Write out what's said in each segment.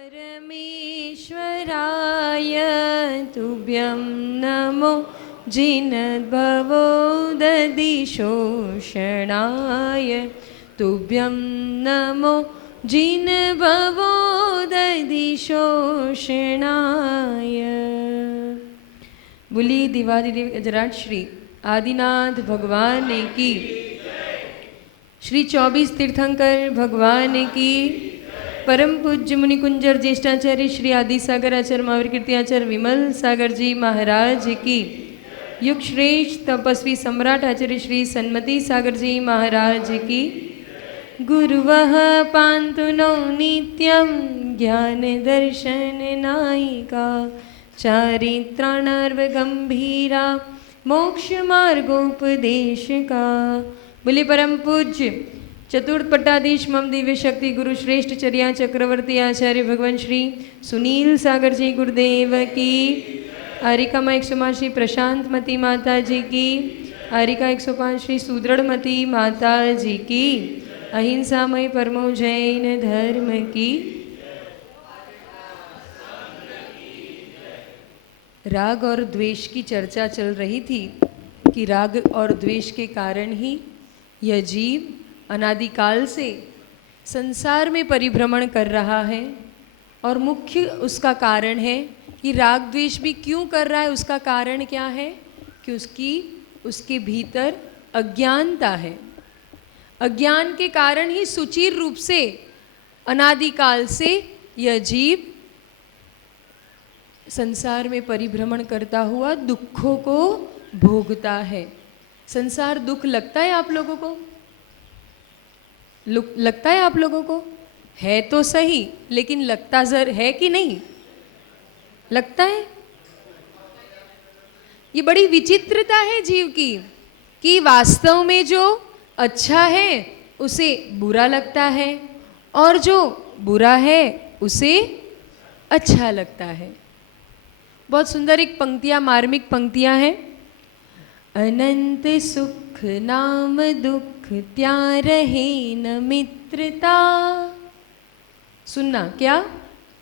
परमेश्वराय तुभ्यं नमो जिनद्भवोदधिशोषणाय तुभ्यं नमो जिनभवोदधिशोषणाय। बोली दिवादिदेव गजराज श्री आदिनाथ भगवान की, श्री 24 तीर्थंकर भगवान की, परम पूज्य मुनिकुंजर ज्येष्ठाचार्य श्री आदि सागर आचार्य महावीर कीर्तियाचार्य विमल सागर जी महाराज की, युग श्रेष्ठ तपस्वी सम्राट आचार्य श्री सन्मति सागर जी महाराज की। गुरुवः पान्तु नो नित्यं ज्ञान दर्शन नायिका चारित्राणार्व गंभीरा मोक्ष मार्गोपदेशका। बोले परम पूज्य चतुर्थ पट्टाधीश मम दिव्य शक्ति गुरु श्रेष्ठ चर्या चक्रवर्ती आचार्य भगवान श्री सुनील सागर जी गुरुदेव की, आरिकामा 105 श्री प्रशांतमती माता जी की, आरिका 105 श्री सुदृढ़मती माता जी की, अहिंसामय परमो जैन धर्म की। राग और द्वेष की चर्चा चल रही थी कि राग और द्वेष के कारण ही यह जीव अनादिकाल से संसार में परिभ्रमण कर रहा है, और मुख्य उसका कारण है कि राग द्वेष भी क्यों कर रहा है। उसका कारण क्या है कि उसके भीतर अज्ञानता है। अज्ञान के कारण ही सुचिर रूप से अनादिकाल से यह जीव संसार में परिभ्रमण करता हुआ दुखों को भोगता है। संसार दुख लगता है आप लोगों को? लगता है आप लोगों को? है तो सही, लेकिन लगता है कि नहीं? लगता है। ये बड़ी विचित्रता है जीव की कि वास्तव में जो अच्छा है उसे बुरा लगता है, और जो बुरा है उसे अच्छा लगता है। बहुत सुंदर एक पंक्तियां, मार्मिक पंक्तियां हैं। अनंत सुख नाम दुख त्यारहे न मित्रता। सुनना क्या?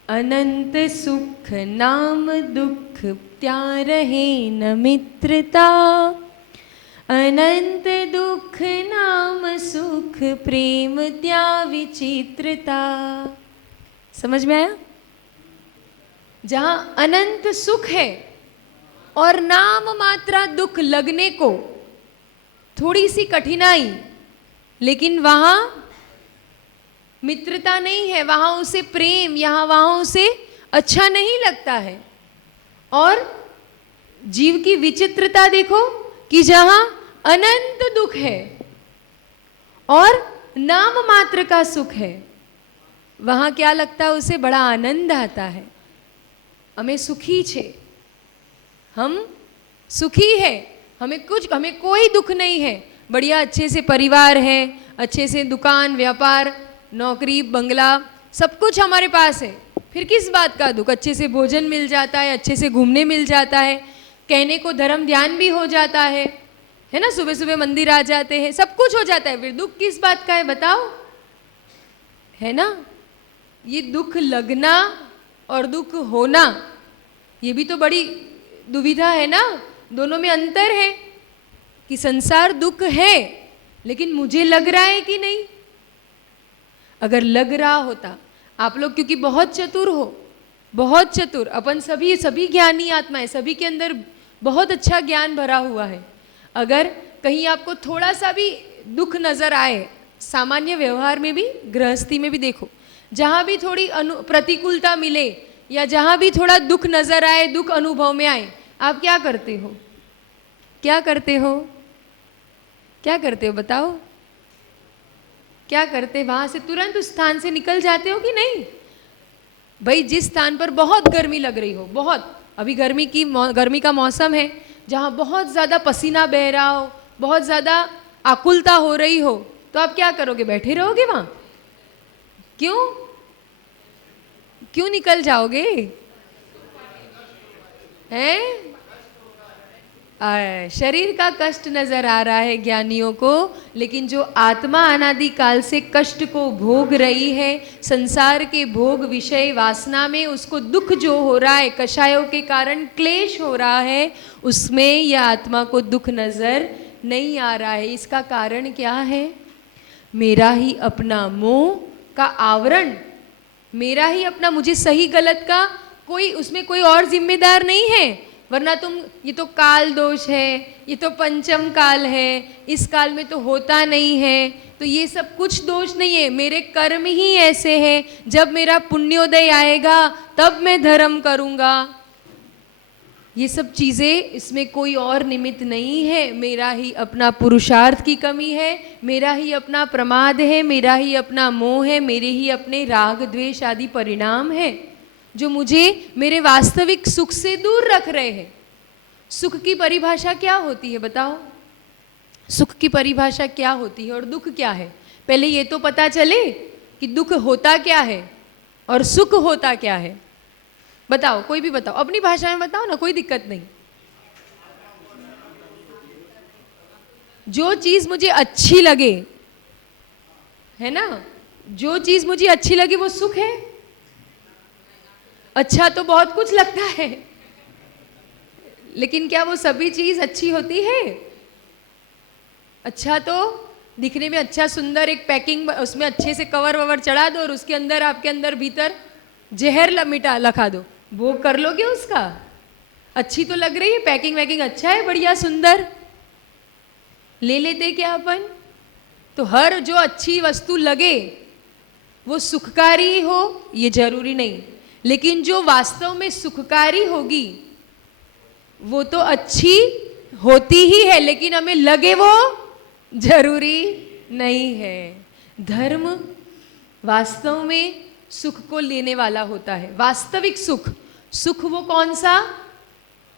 अनंत सुख नाम दुख त्यारहे न मित्रता, अनंत दुख नाम सुख प्रेम त्या विचित्रता। समझ में आया? जहां अनंत सुख है और नाम मात्रा दुख लगने को थोड़ी सी कठिनाई, लेकिन वहां मित्रता नहीं है, वहां उसे प्रेम, वहां उसे अच्छा नहीं लगता है। और जीव की विचित्रता देखो कि जहां अनंत दुख है और नाम मात्र का सुख है, वहां क्या लगता है उसे? बड़ा आनंद आता है। हमें सुखी छे, हम सुखी है, हमें कोई दुख नहीं है, बढ़िया अच्छे से परिवार है, अच्छे से दुकान व्यापार नौकरी बंगला सब कुछ हमारे पास है, फिर किस बात का दुख? अच्छे से भोजन मिल जाता है, अच्छे से घूमने मिल जाता है, कहने को धर्म ध्यान भी हो जाता है ना, सुबह सुबह मंदिर आ जाते हैं, सब कुछ हो जाता है, फिर दुख किस बात का है बताओ? है ना? ये दुख लगना और दुख होना, ये भी तो बड़ी दुविधा है ना। दोनों में अंतर है कि संसार दुख है, लेकिन मुझे लग रहा है कि नहीं? अगर लग रहा होता, आप लोग क्योंकि बहुत चतुर हो, बहुत चतुर, अपन सभी ज्ञानी आत्मा है, सभी के अंदर बहुत अच्छा ज्ञान भरा हुआ है। अगर कहीं आपको थोड़ा सा भी दुख नजर आए, सामान्य व्यवहार में भी, गृहस्थी में भी देखो, जहां भी थोड़ी प्रतिकूलता मिले या जहां भी थोड़ा दुख नजर आए, दुख अनुभव में आए, आप क्या करते हो? क्या करते हो? क्या करते हो बताओ? क्या करते? वहां से तुरंत उस स्थान से निकल जाते हो कि नहीं? भाई जिस स्थान पर बहुत गर्मी लग रही हो, बहुत, अभी गर्मी का मौसम है, जहां बहुत ज्यादा पसीना बह रहा हो, बहुत ज्यादा आकुलता हो रही हो, तो आप क्या करोगे? बैठे रहोगे वहां? क्यों निकल जाओगे? हैं? शरीर का कष्ट नजर आ रहा है ज्ञानियों को, लेकिन जो आत्मा अनादि काल से कष्ट को भोग रही है, संसार के भोग विषय वासना में उसको दुख जो हो रहा है, कषायों के कारण क्लेश हो रहा है, उसमें यह आत्मा को दुख नजर नहीं आ रहा है। इसका कारण क्या है? मेरा ही अपना मोह का आवरण, मेरा ही अपना, मुझे सही गलत का कोई, उसमें कोई और जिम्मेदार नहीं है। वरना तुम, ये तो काल दोष है, ये तो पंचम काल है, इस काल में तो होता नहीं है, तो ये सब कुछ दोष नहीं है, मेरे कर्म ही ऐसे हैं, जब मेरा पुण्योदय आएगा तब मैं धर्म करूँगा। ये सब चीज़ें, इसमें कोई और निमित्त नहीं है, मेरा ही अपना पुरुषार्थ की कमी है, मेरा ही अपना प्रमाद है, मेरा ही अपना मोह है, मेरे ही अपने राग द्वेष आदि परिणाम है जो मुझे मेरे वास्तविक सुख से दूर रख रहे हैं। सुख की परिभाषा क्या होती है बताओ? सुख की परिभाषा क्या होती है और दुख क्या है? पहले ये तो पता चले कि दुख होता क्या है और सुख होता क्या है। बताओ, कोई भी बताओ, अपनी भाषा में बताओ ना, कोई दिक्कत नहीं। जो चीज मुझे अच्छी लगे, है ना, जो चीज मुझे अच्छी लगे वो सुख है। अच्छा तो बहुत कुछ लगता है, लेकिन क्या वो सभी चीज अच्छी होती है? अच्छा तो दिखने में अच्छा सुंदर एक पैकिंग, उसमें अच्छे से कवर ववर चढ़ा दो और उसके अंदर, आपके अंदर भीतर जहर लमिटा लखा दो, वो कर लोगे उसका? अच्छी तो लग रही है, पैकिंग वैकिंग अच्छा है, बढ़िया सुंदर, ले लेते क्या अपन? तो हर जो अच्छी वस्तु लगे वो सुखकारी हो ये जरूरी नहीं, लेकिन जो वास्तव में सुखकारी होगी वो तो अच्छी होती ही है, लेकिन हमें लगे वो जरूरी नहीं है। धर्म वास्तव में सुख को लेने वाला होता है, वास्तविक सुख। सुख वो कौन सा?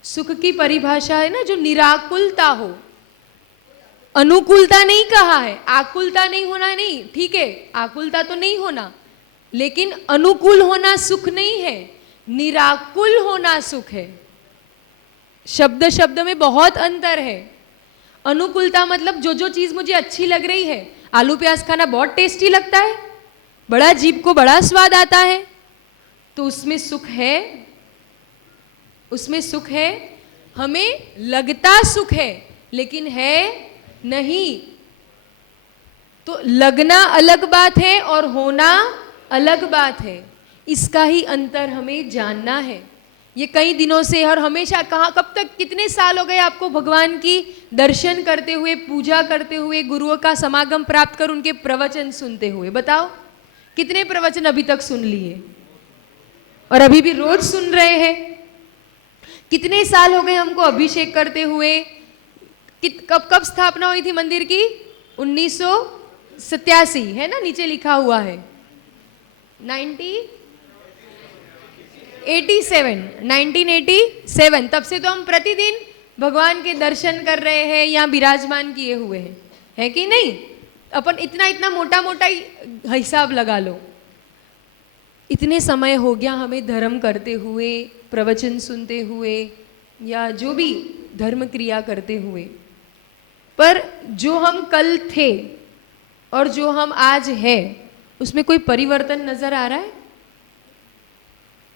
सुख की परिभाषा है ना, जो निराकुलता हो। अनुकूलता नहीं कहा है, आकुलता नहीं होना, नहीं, ठीक है, आकुलता तो नहीं होना, लेकिन अनुकूल होना सुख नहीं है, निराकुल होना सुख है। शब्द शब्द में बहुत अंतर है। अनुकूलता मतलब जो जो चीज मुझे अच्छी लग रही है, आलू प्याज खाना बहुत टेस्टी लगता है, बड़ा जीभ को बड़ा स्वाद आता है, तो उसमें सुख है, उसमें सुख है। हमें लगता सुख है लेकिन है नहीं। तो लगना अलग बात है और होना अलग बात है, इसका ही अंतर हमें जानना है। ये कई दिनों से और हमेशा, कहाँ, कब तक, कितने साल हो गए आपको भगवान की दर्शन करते हुए, पूजा करते हुए, गुरुओं का समागम प्राप्त कर उनके प्रवचन सुनते हुए? बताओ कितने प्रवचन अभी तक सुन लिए और अभी भी रोज सुन रहे हैं? कितने साल हो गए हमको अभिषेक करते हुए? कब कब स्थापना हुई थी मंदिर की? 1987 है ना, नीचे लिखा हुआ है 1987। तब से तो हम प्रतिदिन भगवान के दर्शन कर रहे हैं, यहाँ विराजमान किए हुए हैं, है कि नहीं? अपन इतना इतना मोटा मोटा हिसाब लगा लो, इतने समय हो गया हमें धर्म करते हुए, प्रवचन सुनते हुए, या जो भी धर्म क्रिया करते हुए। पर जो हम कल थे और जो हम आज है, उसमें कोई परिवर्तन नजर आ रहा है?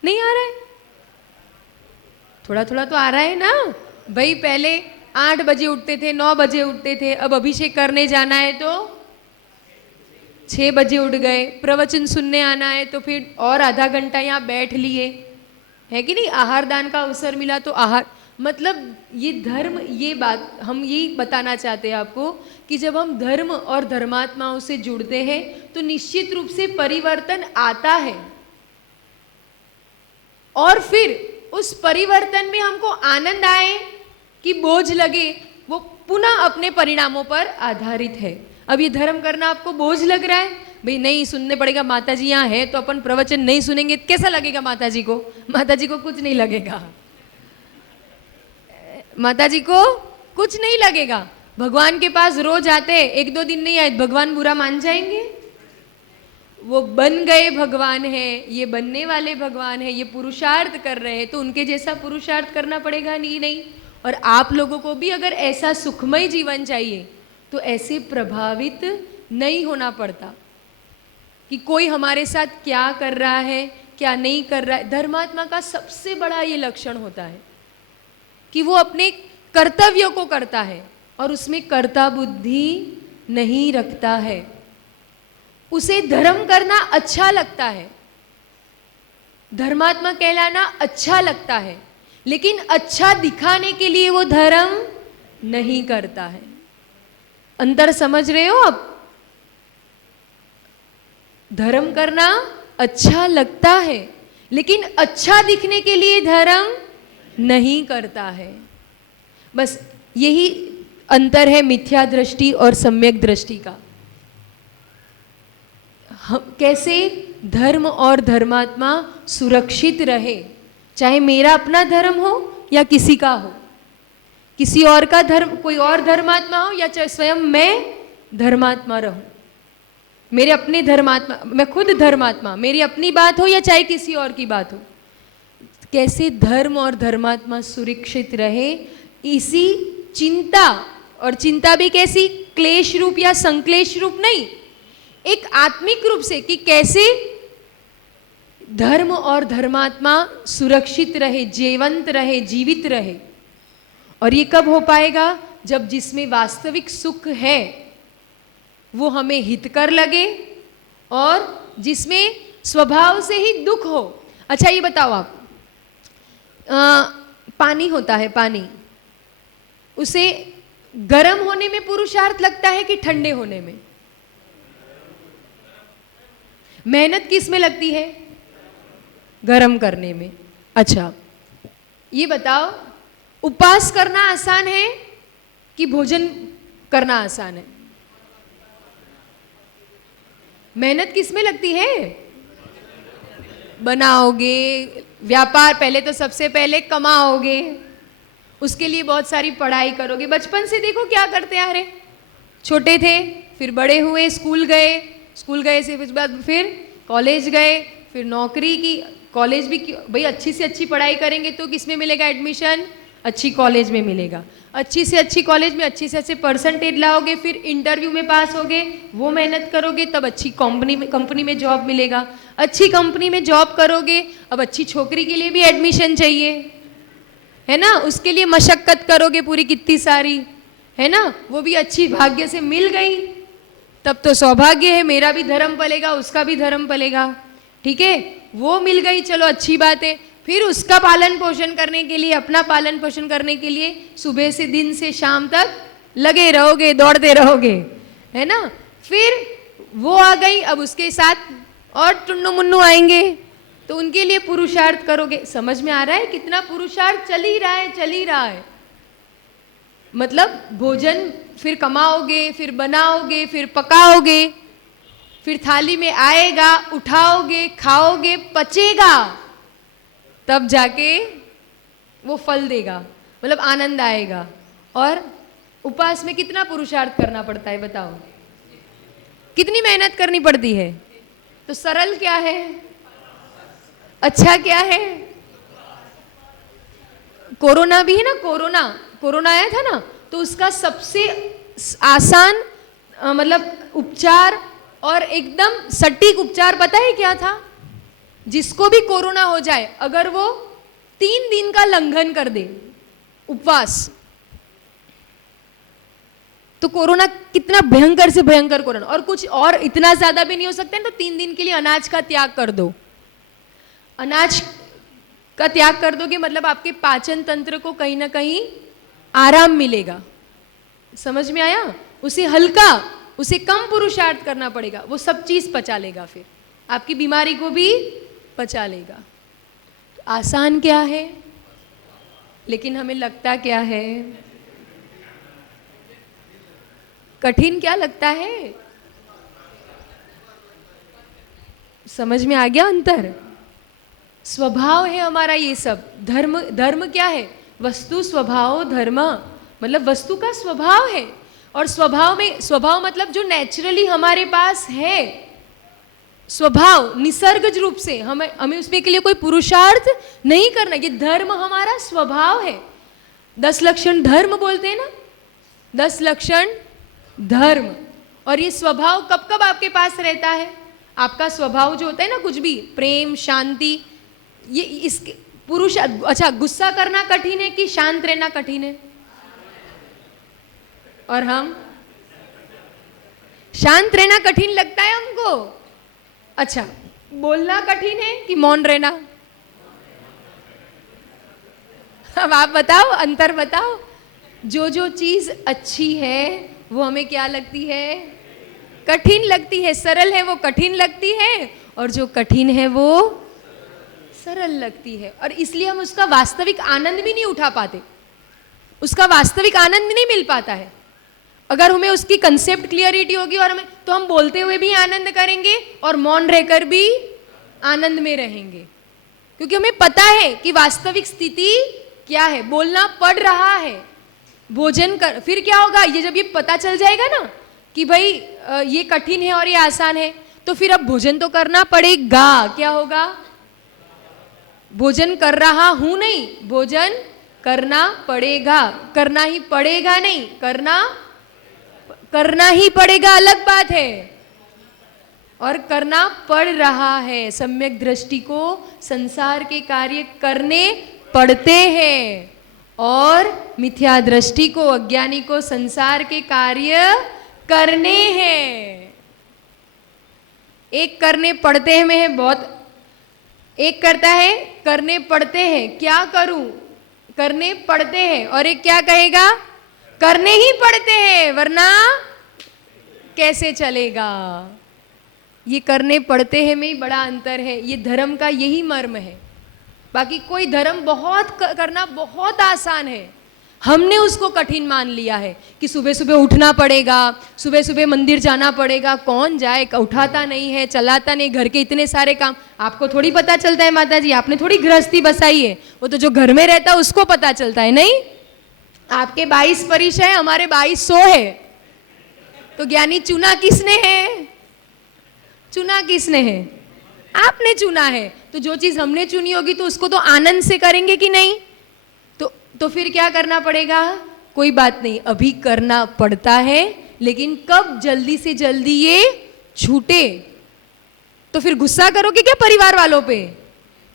नहीं आ रहा है? थोड़ा थोड़ा तो आ रहा है ना भाई। पहले 8 बजे उठते थे, 9 बजे उठते थे, अब अभिषेक करने जाना है तो 6 बजे उठ गए, प्रवचन सुनने आना है तो फिर और आधा घंटा यहाँ बैठ लिए, है कि नहीं? आहार दान का अवसर मिला तो आहार, मतलब ये धर्म, ये बात हम यही बताना चाहते हैं आपको कि जब हम धर्म और धर्मात्माओं से जुड़ते हैं तो निश्चित रूप से परिवर्तन आता है, और फिर उस परिवर्तन में हमको आनंद आए कि बोझ लगे, वो पुनः अपने परिणामों पर आधारित है। अब ये धर्म करना आपको बोझ लग रहा है, भाई नहीं सुनने पड़ेगा, माता जी यहाँ है तो अपन प्रवचन नहीं सुनेंगे, कैसा लगेगा माता जी को? माता जी को कुछ नहीं लगेगा, माता जी को कुछ नहीं लगेगा। भगवान के पास रोज आते, 1-2 दिन नहीं आए, भगवान बुरा मान जाएंगे? वो बन गए भगवान है, ये बनने वाले भगवान है, ये पुरुषार्थ कर रहे हैं, तो उनके जैसा पुरुषार्थ करना पड़ेगा नहीं? नहीं, और आप लोगों को भी अगर ऐसा सुखमय जीवन चाहिए तो ऐसे प्रभावित नहीं होना पड़ता कि कोई हमारे साथ क्या कर रहा है क्या नहीं कर रहा है। धर्मात्मा का सबसे बड़ा ये लक्षण होता है कि वो अपने कर्तव्यों को करता है और उसमें कर्ता बुद्धि नहीं रखता है। उसे धर्म करना अच्छा लगता है, धर्मात्मा कहलाना अच्छा लगता है, लेकिन अच्छा दिखाने के लिए वो धर्म नहीं करता है। अंतर समझ रहे हो आप? धर्म करना अच्छा लगता है लेकिन अच्छा दिखने के लिए धर्म नहीं करता है। बस यही अंतर है मिथ्या दृष्टि और सम्यक दृष्टि का। हम कैसे धर्म और धर्मात्मा सुरक्षित रहे, चाहे मेरा अपना धर्म हो या किसी का हो, किसी और का धर्म, कोई और धर्मात्मा हो या चाहे स्वयं मैं धर्मात्मा रहूं, मेरे अपने धर्मात्मा, मैं खुद धर्मात्मा, मेरी अपनी बात हो या चाहे किसी और की बात हो, कैसे धर्म और धर्मात्मा सुरक्षित रहे, इसी चिंता, और चिंता भी कैसी, क्लेश रूप या संक्लेश रूप नहीं, एक आत्मिक रूप से कि कैसे धर्म और धर्मात्मा सुरक्षित रहे, जीवंत रहे, जीवित रहे। और ये कब हो पाएगा? जब जिसमें वास्तविक सुख है वो हमें हितकर लगे और जिसमें स्वभाव से ही दुख हो। अच्छा ये बताओ आप, पानी होता है, पानी, उसे गर्म होने में पुरुषार्थ लगता है कि ठंडे होने में? मेहनत किस में लगती है? गर्म करने में। अच्छा ये बताओ, उपवास करना आसान है कि भोजन करना आसान है? मेहनत किस में लगती है? बनाओगे, व्यापार पहले तो सबसे पहले कमाओगे, उसके लिए बहुत सारी पढ़ाई करोगे। बचपन से देखो क्या करते आ रहे, छोटे थे फिर बड़े हुए, स्कूल गए से फिर कॉलेज गए, फिर नौकरी की, कॉलेज भी भाई अच्छी से अच्छी पढ़ाई करेंगे तो किस में मिलेगा एडमिशन? अच्छी कॉलेज में मिलेगा। अच्छी से अच्छी कॉलेज में अच्छी से अच्छे परसेंटेज लाओगे, फिर इंटरव्यू में पास होगे, वो मेहनत करोगे तब अच्छी कंपनी में जॉब मिलेगा। अच्छी कंपनी में जॉब करोगे, अब अच्छी छोकरी के लिए भी एडमिशन चाहिए, है ना, उसके लिए मशक्कत करोगे पूरी कितनी सारी, है ना, वो भी अच्छी भाग्य से मिल गई तब तो सौभाग्य है, मेरा भी धर्म पलेगा, उसका भी धर्म पलेगा, ठीक है, वो मिल गई, चलो अच्छी बात है। फिर उसका पालन पोषण करने के लिए, अपना पालन पोषण करने के लिए सुबह से दिन से शाम तक लगे रहोगे, दौड़ते रहोगे, है ना। फिर वो आ गई, अब उसके साथ और टुन्नू मुन्नू आएंगे तो उनके लिए पुरुषार्थ करोगे। समझ में आ रहा है कितना पुरुषार्थ चल ही रहा है। मतलब भोजन फिर कमाओगे, फिर बनाओगे, फिर पकाओगे, फिर थाली में आएगा, उठाओगे, खाओगे, पचेगा, तब जाके वो फल देगा, मतलब आनंद आएगा। और उपवास में कितना पुरुषार्थ करना पड़ता है बताओ, कितनी मेहनत करनी पड़ती है। तो सरल क्या है, अच्छा क्या है? कोरोना भी है ना, कोरोना आया था ना, तो उसका सबसे आसान मतलब उपचार और एकदम सटीक उपचार पता है क्या था? जिसको भी कोरोना हो जाए, अगर वो 3 दिन का लंघन कर दे उपवास, तो कोरोना कितना भयंकर से भयंकर कोरोना, और कुछ और इतना ज्यादा भी नहीं हो सकता है, तो 3 दिन के लिए अनाज का त्याग कर दो। अनाज का त्याग कर दोगे मतलब आपके पाचन तंत्र को कहीं ना कहीं आराम मिलेगा। समझ में आया? उसे हल्का, उसे कम पुरुषार्थ करना पड़ेगा, वो सब चीज पचा लेगा, फिर आपकी बीमारी को भी पचा लेगा। तो आसान क्या है, लेकिन हमें लगता क्या है, कठिन क्या लगता है। समझ में आ गया अंतर? स्वभाव है हमारा ये सब। धर्म क्या है? वस्तु स्वभाव धर्म, मतलब वस्तु का स्वभाव है, और स्वभाव मतलब जो नेचुरली हमारे पास है, स्वभाव निसर्गज रूप से, हमें उसमें के लिए कोई पुरुषार्थ नहीं करना, ये धर्म हमारा स्वभाव है। 10 लक्षण धर्म बोलते हैं ना, 10 लक्षण धर्म। और ये स्वभाव कब कब आपके पास रहता है? आपका स्वभाव जो होता है ना, कुछ भी प्रेम शांति, ये इसके पुरुष, अच्छा गुस्सा करना कठिन है कि शांत रहना कठिन है? और हम शांत रहना कठिन लगता है हमको। अच्छा, बोलना कठिन है कि मौन रहना? अब आप बताओ, अंतर बताओ। जो जो चीज अच्छी है वो हमें क्या लगती है? कठिन लगती है। सरल है वो कठिन लगती है, और जो कठिन है वो सरल लगती है। और इसलिए हम उसका वास्तविक आनंद भी नहीं उठा पाते, उसका वास्तविक आनंद नहीं मिल पाता है। अगर हमें उसकी कंसेप्ट क्लियरिटी होगी और हमें, तो हम बोलते हुए भी आनंद करेंगे और मौन रहकर भी आनंद में रहेंगे, क्योंकि हमें पता है कि वास्तविक स्थिति क्या है। बोलना पड़ रहा है, भोजन कर, फिर क्या होगा? ये जब ये पता चल जाएगा ना कि भाई ये कठिन है और ये आसान है, तो फिर अब भोजन तो करना पड़ेगा। क्या होगा? भोजन कर रहा हूं नहीं, भोजन करना पड़ेगा। करना ही पड़ेगा नहीं, करना ही पड़ेगा अलग बात है, और करना पड़ रहा है। सम्यक दृष्टि को संसार के कार्य करने पड़ते हैं, और मिथ्या दृष्टि को, अज्ञानी को संसार के कार्य करने हैं। एक करने पड़ते हैं में है बहुत, एक करता है करने पड़ते हैं, क्या करूं, करने पड़ते हैं, और एक क्या कहेगा? करने ही पड़ते हैं, वरना कैसे चलेगा। ये करने पड़ते हैं में ही बड़ा अंतर है। ये धर्म का यही मर्म है। बाकी कोई धर्म बहुत करना बहुत आसान है, हमने उसको कठिन मान लिया है कि सुबह सुबह उठना पड़ेगा, सुबह सुबह मंदिर जाना पड़ेगा। कौन जाए? उठाता नहीं है, चलाता नहीं, घर के इतने सारे काम आपको थोड़ी पता चलता है माता जी, आपने थोड़ी गृहस्थी बसाई है, वो तो जो घर में रहता है उसको पता चलता है। नहीं, आपके 22 परिचय, हमारे 2200 है, तो ज्ञानी चुना किसने है? चुना किसने है? आपने चुना है। तो जो चीज हमने चुनी होगी तो उसको तो आनंद से करेंगे कि नहीं? तो फिर क्या करना पड़ेगा? कोई बात नहीं, अभी करना पड़ता है, लेकिन कब जल्दी से जल्दी ये छूटे। तो फिर गुस्सा करोगे क्या परिवार वालों पे?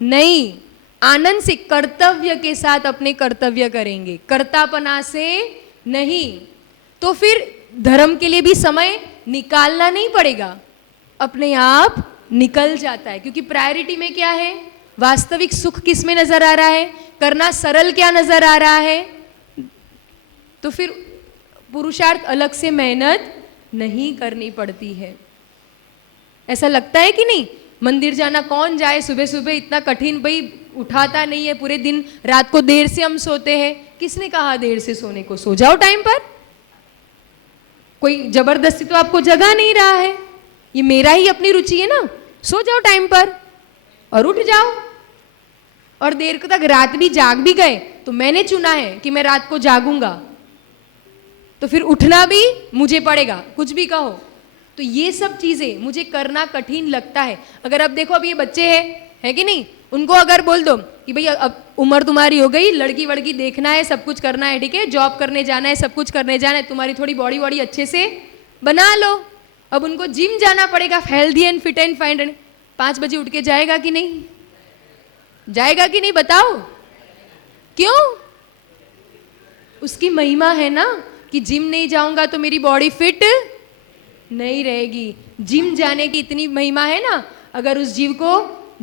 नहीं, आनंद से, कर्तव्य के साथ अपने कर्तव्य करेंगे, कर्तापना से नहीं। तो फिर धर्म के लिए भी समय निकालना नहीं पड़ेगा, अपने आप निकल जाता है। क्योंकि प्रायोरिटी में क्या है? वास्तविक सुख किस में नजर आ रहा है? करना सरल क्या नजर आ रहा है? तो फिर पुरुषार्थ अलग से मेहनत नहीं करनी पड़ती है। ऐसा लगता है कि नहीं? मंदिर जाना कौन जाए सुबह सुबह, इतना कठिन, भाई उठाता नहीं है, पूरे दिन रात को देर से हम सोते हैं। किसने कहा देर से सोने को? सो जाओ टाइम पर, कोई जबरदस्ती तो आपको जगा नहीं रहा है, ये मेरा ही अपनी रुचि है ना। सो जाओ टाइम पर और उठ जाओ। और देर तक रात भी जाग भी गए तो मैंने चुना है कि मैं रात को जागूंगा, तो फिर उठना भी मुझे पड़ेगा, कुछ भी कहो। तो ये सब चीजें मुझे करना कठिन लगता है। अगर अब देखो, अब ये बच्चे हैं, है कि नहीं, उनको अगर बोल दो कि भाई अब उम्र तुम्हारी हो गई, लड़की वड़की देखना है, सब कुछ करना है, ठीक है, जॉब करने जाना है, सब कुछ करने जाना है, तुम्हारी थोड़ी बॉडी वॉडी अच्छे से बना लो। अब उनको जिम जाना पड़ेगा, healthy and fit and fine रहने। 5 बजे उठ के जाएगा कि नहीं? जाएगा कि नहीं बताओ? क्यों? उसकी महिमा है ना कि जिम नहीं जाऊंगा तो मेरी बॉडी फिट नहीं रहेगी। जिम जाने की इतनी महिमा है ना, अगर उस जीव को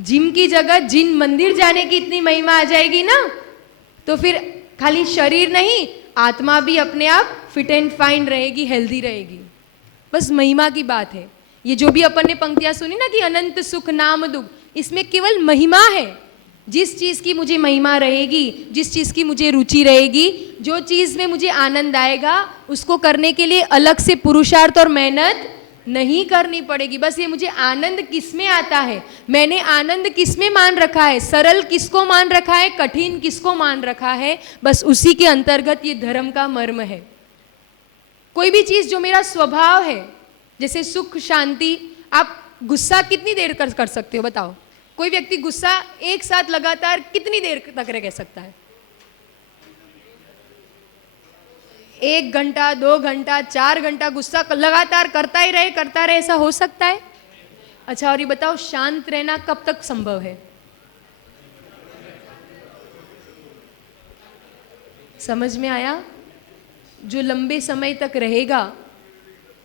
जिम की जगह जिन मंदिर जाने की इतनी महिमा आ जाएगी ना, तो फिर खाली शरीर नहीं, आत्मा भी अपने आप फिट एंड फाइन रहेगी, हेल्दी रहेगी। बस महिमा की बात है। ये जो भी अपन ने पंक्तियां सुनी ना कि अनंत सुख नाम दुख, इसमें केवल महिमा है। जिस चीज की मुझे महिमा रहेगी, जिस चीज की मुझे रुचि रहेगी, जो चीज में मुझे आनंद आएगा, उसको करने के लिए अलग से पुरुषार्थ और मेहनत नहीं करनी पड़ेगी। बस ये मुझे आनंद किस में आता है, मैंने आनंद किस में मान रखा है, सरल किसको मान रखा है, कठिन किसको मान रखा है, बस उसी के अंतर्गत ये धर्म का मर्म है। कोई भी चीज जो मेरा स्वभाव है, जैसे सुख शांति, आप गुस्सा कितनी देर कर सकते हो बताओ? कोई व्यक्ति गुस्सा एक साथ लगातार कितनी देर तक रह सकता है? 1 घंटा 2 घंटा 4 घंटा गुस्सा लगातार करता ही रहे, ऐसा हो सकता है? अच्छा, और ये बताओ, शांत रहना कब तक संभव है? समझ में आया? जो लंबे समय तक रहेगा,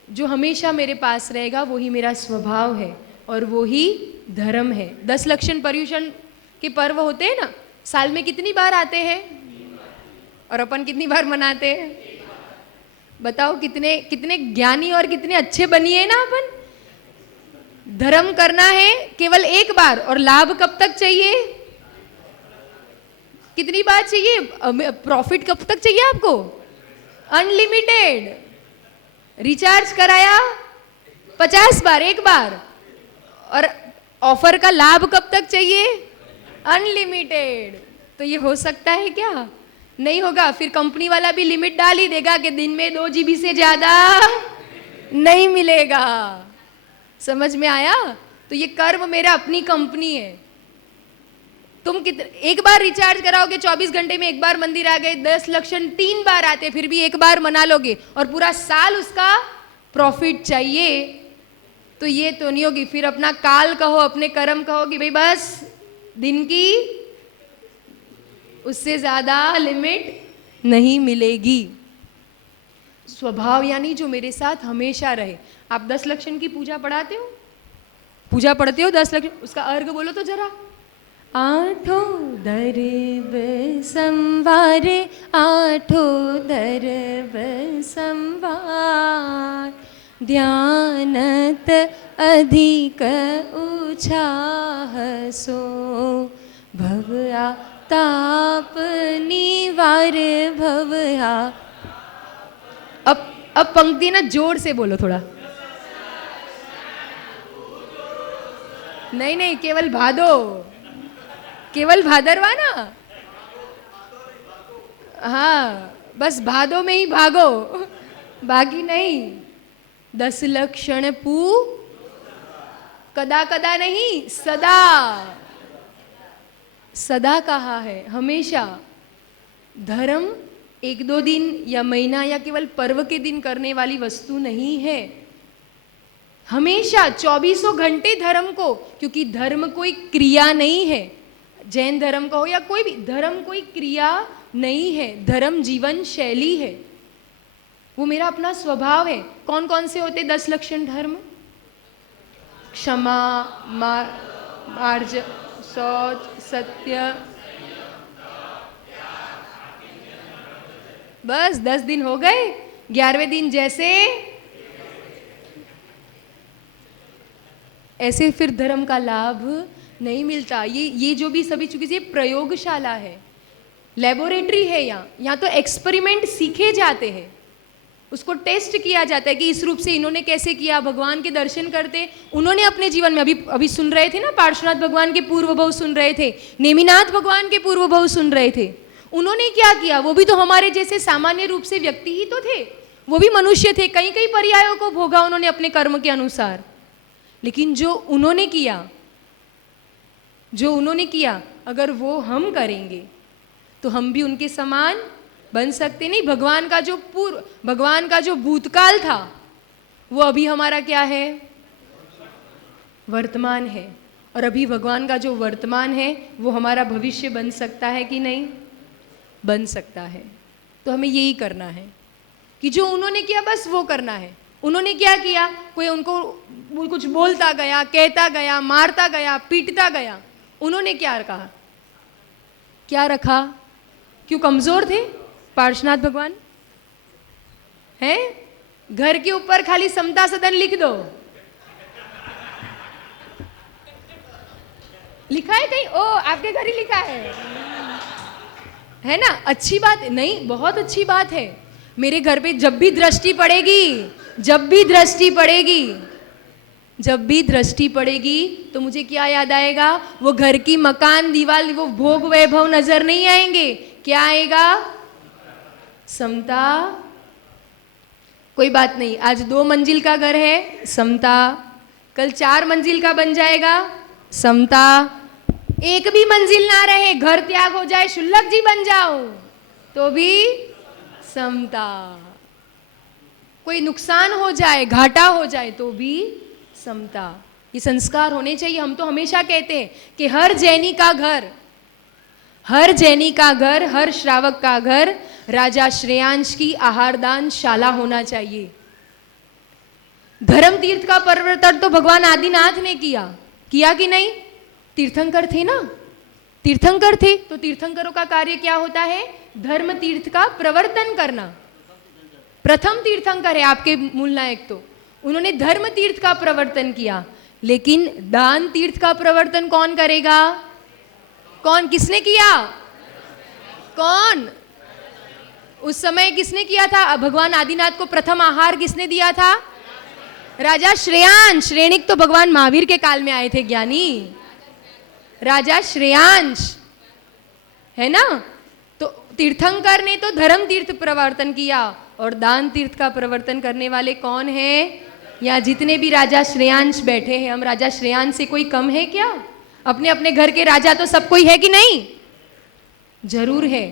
जो हमेशा मेरे पास रहेगा, वो ही मेरा स्वभाव है और वो ही धर्म है। 10 लक्षण पर्युषण के पर्व होते हैं ना, साल में कितनी बार आते हैं? और अपन कितनी बार मनाते हैं? बताओ, कितने कितने ज्ञानी और कितने अच्छे बनिए ना अपन। धर्म करना है केवल एक बार, और लाभ कब तक चाहिए? कितनी बार चाहिए? प्रॉफिट कब तक चाहिए आपको? अनलिमिटेड। रिचार्ज कराया 50 बार, एक बार, और ऑफर का लाभ कब तक चाहिए? अनलिमिटेड। तो ये हो सकता है क्या? नहीं होगा। फिर कंपनी वाला भी लिमिट डाल ही देगा कि दिन में 2 GB से ज्यादा नहीं मिलेगा। समझ में आया? तो ये कर्म मेरा अपनी कंपनी है। तुम एक बार रिचार्ज कराओगे, 24 घंटे में एक बार मंदिर आ गए, 10 लक्षण 3 बार आते, फिर भी एक बार मना लोगे, और पूरा साल उसका प्रॉफिट चाहिए, तो ये तो नहीं होगी। फिर अपना काल कहो, अपने कर्म कहो कि भाई बस दिन की उससे ज्यादा लिमिट नहीं मिलेगी। स्वभाव यानी जो मेरे साथ हमेशा रहे। आप 10 लक्षण की पूजा पढ़ाते हो, पूजा पढ़ते हो 10 लक्षण, उसका अर्घ बोलो तो जरा। आठों दरब संवारे, आठों दरब संवार, ध्यानत अधिक उछाह सो, भवया ताप निवार, भवया। अब पंक्ति ना जोर से बोलो थोड़ा। नहीं, केवल भादो, केवल भादरवा ना। हाँ, बस भादो में ही भागो, बाकी नहीं। 10 लक्षण पू कदा कदा नहीं, सदा। सदा कहा है, हमेशा। धर्म 1-2 दिन या महीना या केवल पर्व के दिन करने वाली वस्तु नहीं है। हमेशा 24 घंटे धर्म को, क्योंकि धर्म कोई क्रिया नहीं है। जैन धर्म का हो या कोई भी धर्म, कोई क्रिया नहीं है। धर्म जीवन शैली है, वो मेरा अपना स्वभाव है। कौन कौन से होते 10 लक्षण धर्म? क्षमा, मार्ज, शौच, सत्य। बस 10 दिन हो गए, 11वें दिन जैसे ऐसे फिर धर्म का लाभ नहीं मिलता। ये जो भी सभी, चूंकि ये प्रयोगशाला है, लेबोरेटरी है, यहाँ तो एक्सपेरिमेंट सीखे जाते हैं, उसको टेस्ट किया जाता है कि इस रूप से इन्होंने कैसे किया। भगवान के दर्शन करते उन्होंने अपने जीवन में। अभी सुन रहे थे ना, पार्श्वनाथ भगवान के पूर्व भव सुन रहे थे, नेमिनाथ भगवान के पूर्व भव सुन रहे थे। उन्होंने क्या किया? वो भी तो हमारे जैसे सामान्य रूप से व्यक्ति ही तो थे, वो भी मनुष्य थे। कई कई पर्यायों को भोगा उन्होंने अपने कर्म के अनुसार। लेकिन जो उन्होंने किया, अगर वो हम करेंगे तो हम भी उनके समान बन सकते नहीं। भगवान का जो भूतकाल था, वो अभी हमारा क्या है? वर्तमान है। और अभी भगवान का जो वर्तमान है, वो हमारा भविष्य बन सकता है कि नहीं? बन सकता है। तो हमें यही करना है कि जो उन्होंने किया बस वो करना है। उन्होंने क्या किया? कोई उनको कुछ बोलता गया, कहता गया, मारता गया, पीटता गया, उन्होंने क्या कहा, क्या रखा? क्यों कमजोर थे पार्श्वनाथ भगवान? हैं? घर के ऊपर खाली समता सदन लिख दो, लिखा है कहीं? ओ, आपके घर ही लिखा है ना? अच्छी बात नहीं, बहुत अच्छी बात है। मेरे घर पे जब भी दृष्टि पड़ेगी तो मुझे क्या याद आएगा? वो घर की मकान, दीवार, वो भोग वैभव नजर नहीं आएंगे। क्या आएगा? समता। कोई बात नहीं, आज 2 मंजिल का घर है, समता। कल 4 मंजिल का बन जाएगा, समता। एक भी मंजिल ना रहे, घर त्याग हो जाए, शुल्लक जी बन जाओ, तो भी समता। कोई नुकसान हो जाए, घाटा हो जाए तो भी समता। ये संस्कार होने चाहिए। हम तो हमेशा कहते हैं कि हर जैनी का घर, हर जैनी का घर, हर श्रावक का घर राजा श्रेयांश की आहारदान शाला होना चाहिए। धर्म तीर्थ का परिवर्तन तो भगवान आदिनाथ ने किया कि नहीं? तीर्थंकर थे ना, तीर्थंकर थे, तो तीर्थंकरों का कार्य क्या होता है? धर्म तीर्थ का प्रवर्तन करना। प्रथम तीर्थंकर है आपके मूल नायक, तो उन्होंने धर्म तीर्थ का प्रवर्तन किया। लेकिन दान तीर्थ का प्रवर्तन कौन करेगा? कौन, किसने किया? कौन? उस समय किसने किया था? भगवान आदिनाथ को प्रथम आहार किसने दिया था? राजा श्रेयांश। श्रेणिक तो भगवान महावीर के काल में आए थे ज्ञानी, राजा श्रेयांश, है ना? तो तीर्थंकर ने तो धर्म तीर्थ प्रवर्तन किया, और दान तीर्थ का प्रवर्तन करने वाले कौन है? या जितने भी राजा श्रेयांश बैठे हैं, हम राजा श्रेयांश से कोई कम है क्या? अपने अपने घर के राजा तो सब कोई है कि नहीं? जरूर है।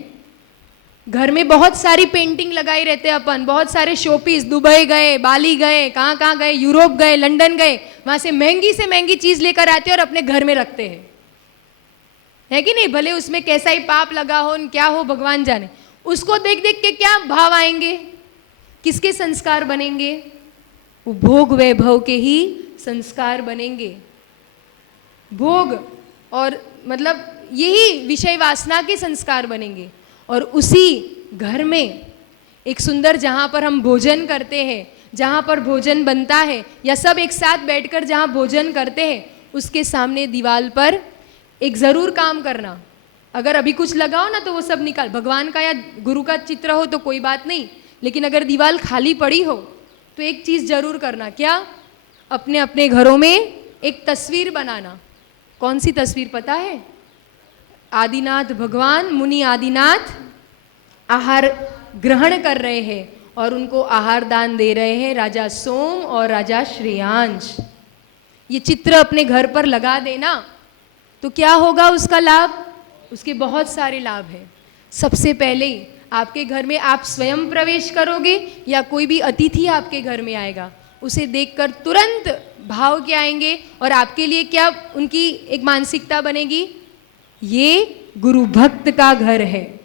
घर में बहुत सारी पेंटिंग लगाई रहते हैं अपन, बहुत सारे शोपीस, दुबई गए, बाली गए, कहाँ कहाँ गए, यूरोप गए, लंदन गए, वहां से महंगी चीज लेकर आते हैं और अपने घर में रखते हैं, है कि नहीं? भले उसमें कैसा ही पाप लगा हो, क्या हो, भगवान जाने। उसको देख देख के क्या भाव आएंगे? किसके संस्कार बनेंगे? वो भोग वैभव के ही संस्कार बनेंगे। भोग और मतलब यही विषय वासना के संस्कार बनेंगे। और उसी घर में एक सुंदर, जहाँ पर हम भोजन करते हैं, जहाँ पर भोजन बनता है, या सब एक साथ बैठकर जहाँ भोजन करते हैं, उसके सामने दीवार पर एक ज़रूर काम करना। अगर अभी कुछ लगाओ ना तो वो सब निकाल, भगवान का या गुरु का चित्र हो तो कोई बात नहीं, लेकिन अगर दीवार खाली पड़ी हो तो एक चीज़ जरूर करना। क्या? अपने अपने घरों में एक तस्वीर बनाना। कौन सी तस्वीर पता है? आदिनाथ भगवान, मुनि आदिनाथ आहार ग्रहण कर रहे हैं और उनको आहार दान दे रहे हैं राजा सोम और राजा श्रेयांश। ये चित्र अपने घर पर लगा देना तो क्या होगा उसका लाभ? उसके बहुत सारे लाभ हैं। सबसे पहले आपके घर में आप स्वयं प्रवेश करोगे या कोई भी अतिथि आपके घर में आएगा, उसे देखकर तुरंत भाव क्या आएंगे और आपके लिए क्या उनकी एक मानसिकता बनेगी? ये गुरु भक्त का घर है,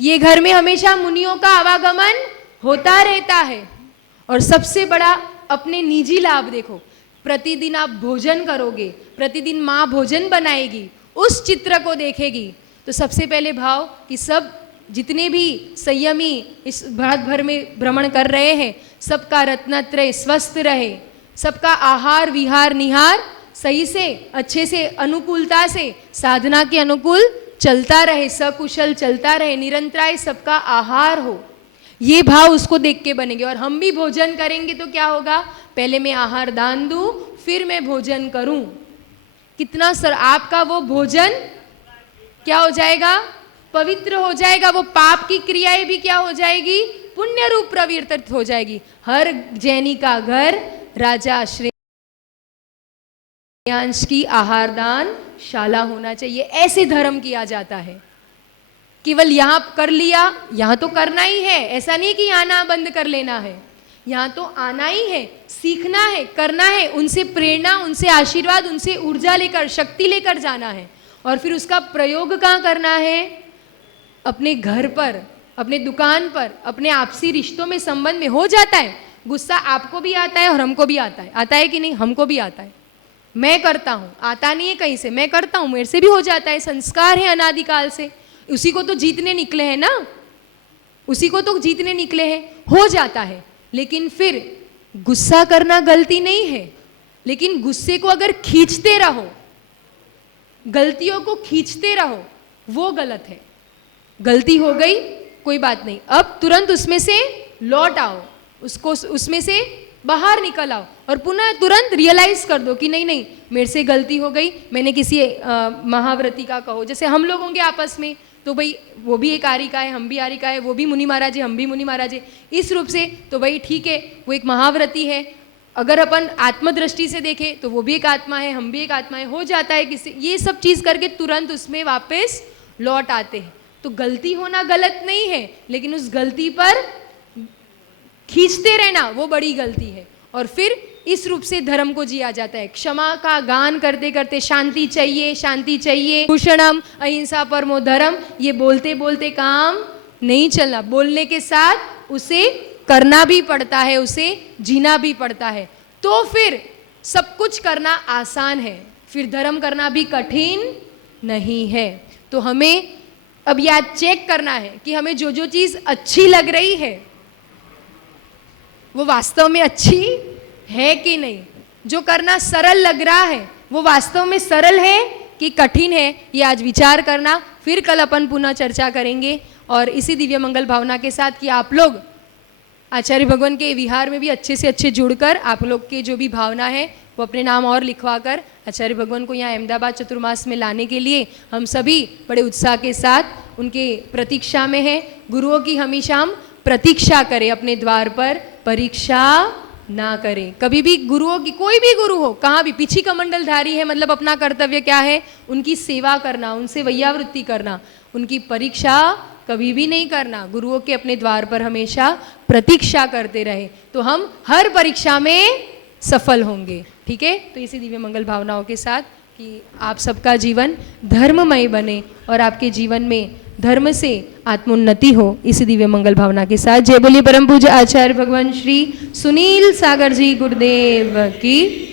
ये घर में हमेशा मुनियों का आवागमन होता रहता है। और सबसे बड़ा अपने निजी लाभ देखो, प्रतिदिन आप भोजन करोगे, प्रतिदिन माँ भोजन बनाएगी, उस चित्र को देखेगी तो सबसे पहले भाव कि सब जितने भी संयमी इस भारत भर में भ्रमण कर रहे हैं, सबका रत्नत्रय स्वस्थ रहे, सबका आहार विहार निहार सही से, अच्छे से, अनुकूलता से, साधना के अनुकूल चलता रहे, सकुशल चलता रहे, निरंतराय सबका आहार हो, ये भाव उसको देख के बनेंगे। और हम भी भोजन करेंगे तो क्या होगा? पहले मैं आहार दान दूं, फिर मैं भोजन करूं। कितना सर आपका वो भोजन क्या हो जाएगा? पवित्र हो जाएगा। वो पाप की क्रियाएं भी क्या हो जाएगी? पुण्य रूप प्रवर्तित हो जाएगी। हर जैनी का घर राजा श्रेयांश की आहारदान शाला होना चाहिए। ऐसे धर्म किया जाता है। केवल यहाँ कर लिया, यहाँ तो करना ही है, ऐसा नहीं कि आना बंद कर लेना है, यहाँ तो आना ही है, सीखना है, करना है, उनसे प्रेरणा, उनसे आशीर्वाद, उनसे ऊर्जा लेकर, शक्ति लेकर जाना है। और फिर उसका प्रयोग कहाँ करना है? अपने घर पर, अपने दुकान पर, अपने आपसी रिश्तों में, संबंध में। हो जाता है गुस्सा, आपको भी आता है और हमको भी आता है। आता है कि नहीं? हमको भी आता है, मैं करता हूँ, आता नहीं है कहीं से, मैं करता हूँ, मेरे से भी हो जाता है। संस्कार है अनादिकाल से, उसी को तो जीतने निकले हैं ना, उसी को तो जीतने निकले हैं, हो जाता है। लेकिन फिर गुस्सा करना गलती नहीं है, लेकिन गुस्से को अगर खींचते रहो, गलतियों को खींचते रहो, वो गलत है। गलती हो गई, कोई बात नहीं, अब तुरंत उसमें से लौट आओ, उसको उसमें से बाहर निकल आओ और पुनः तुरंत रियलाइज कर दो कि नहीं नहीं मेरे से गलती हो गई। मैंने किसी महाव्रती का, कहो जैसे हम लोग होंगे आपस में, तो भाई वो भी एक आरिका है, हम भी आरिका है, वो भी मुनि महाराज है, हम भी मुनि महाराज है, इस रूप से तो भाई ठीक है, वो एक महाव्रती है। अगर अपन आत्मदृष्टि से देखें तो वो भी एक आत्मा है, हम भी एक आत्मा है, हो जाता है किसी, ये सब चीज़ करके तुरंत उसमें वापस लौट आते हैं। तो गलती होना गलत नहीं है, लेकिन उस गलती पर खींचते रहना वो बड़ी गलती है। और फिर इस रूप से धर्म को जिया जाता है। क्षमा का गान करते करते शांति चाहिए, भूषणम अहिंसा परमो धर्म, ये बोलते बोलते काम नहीं चलना, बोलने के साथ उसे करना भी पड़ता है, उसे जीना भी पड़ता है। तो फिर सब कुछ करना आसान है, फिर धर्म करना भी कठिन नहीं है। तो हमें अब याद चेक करना है कि हमें जो जो चीज अच्छी लग रही है वो वास्तव में अच्छी है कि नहीं। जो करना सरल लग रहा है वो वास्तव में सरल है कि कठिन है, ये आज विचार करना। फिर कल अपन पुनः चर्चा करेंगे। और इसी दिव्य मंगल भावना के साथ कि आप लोग आचार्य भगवान के विहार में भी अच्छे से अच्छे जुड़कर आप लोग के जो भी भावना है वो अपने नाम और लिखवा कर आचार्य भगवान को यहाँ अहमदाबाद चतुर्मास में लाने के लिए हम सभी बड़े उत्साह के साथ उनके प्रतीक्षा में हैं। गुरुओं की हमेशा हम प्रतीक्षा करें, अपने द्वार पर परीक्षा ना करें। कभी भी गुरुओं की, कोई भी गुरु हो, कहाँ भी पीछी कमंडलधारी है, मतलब अपना कर्तव्य क्या है, उनकी सेवा करना, उनसे वैयावृत्ति करना, उनकी परीक्षा कभी भी नहीं करना। गुरुओं के अपने द्वार पर हमेशा प्रतीक्षा करते रहे तो हम हर परीक्षा में सफल होंगे। ठीक है, तो इसी दिव्य मंगल भावनाओं के साथ कि आप सबका जीवन धर्ममय बने और आपके जीवन में धर्म से आत्मोन्नति हो, इसी दिव्य मंगल भावना के साथ जय बोलिए परम पूज्य आचार्य भगवान श्री सुनील सागर जी गुरुदेव की।